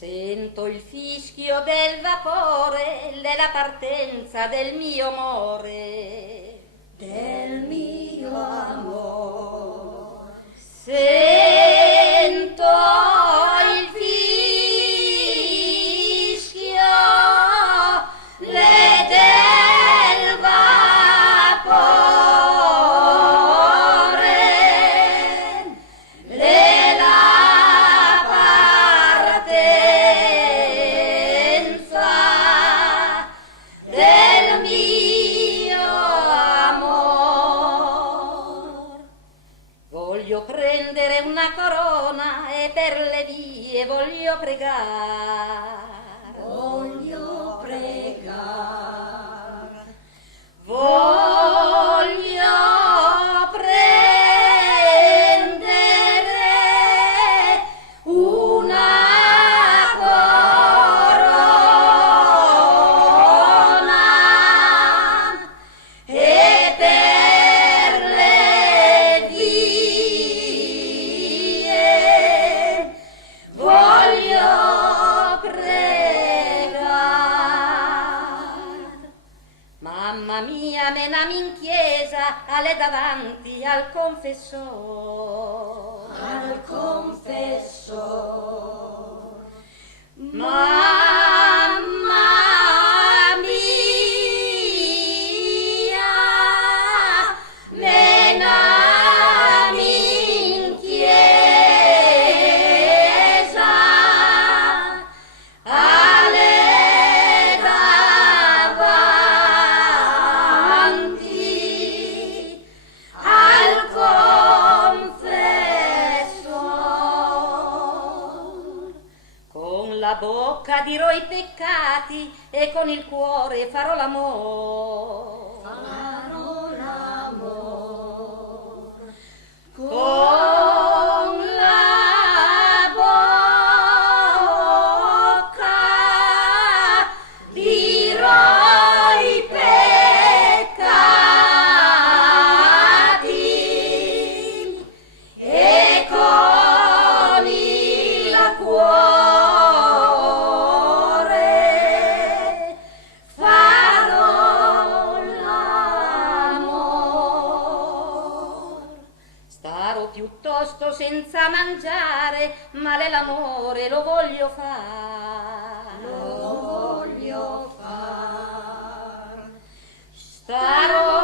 Sento il fischio del vapore, della partenza del mio amore. Del mio amore. Sento il fischio del vapore, della partenza del mio amor. Voglio prendere una corona e per le vie voglio pregare. Voglio pregare. Voglio prendere una corona e per le vie voglio pregare. Mamma mia, menami in chiesa, alle davanti al confessor. Al confessor. Mamma mia, menami in chiesa, alle davanti al confessor. Con la bocca dirò i peccati e con il cuore farò l'amore. Farò l'amor. Con la bocca dirò i peccati e con il cuore farò l'amor. Starò piuttosto senza mangiare, ma l'amore lo voglio fare. Lo voglio far. Starò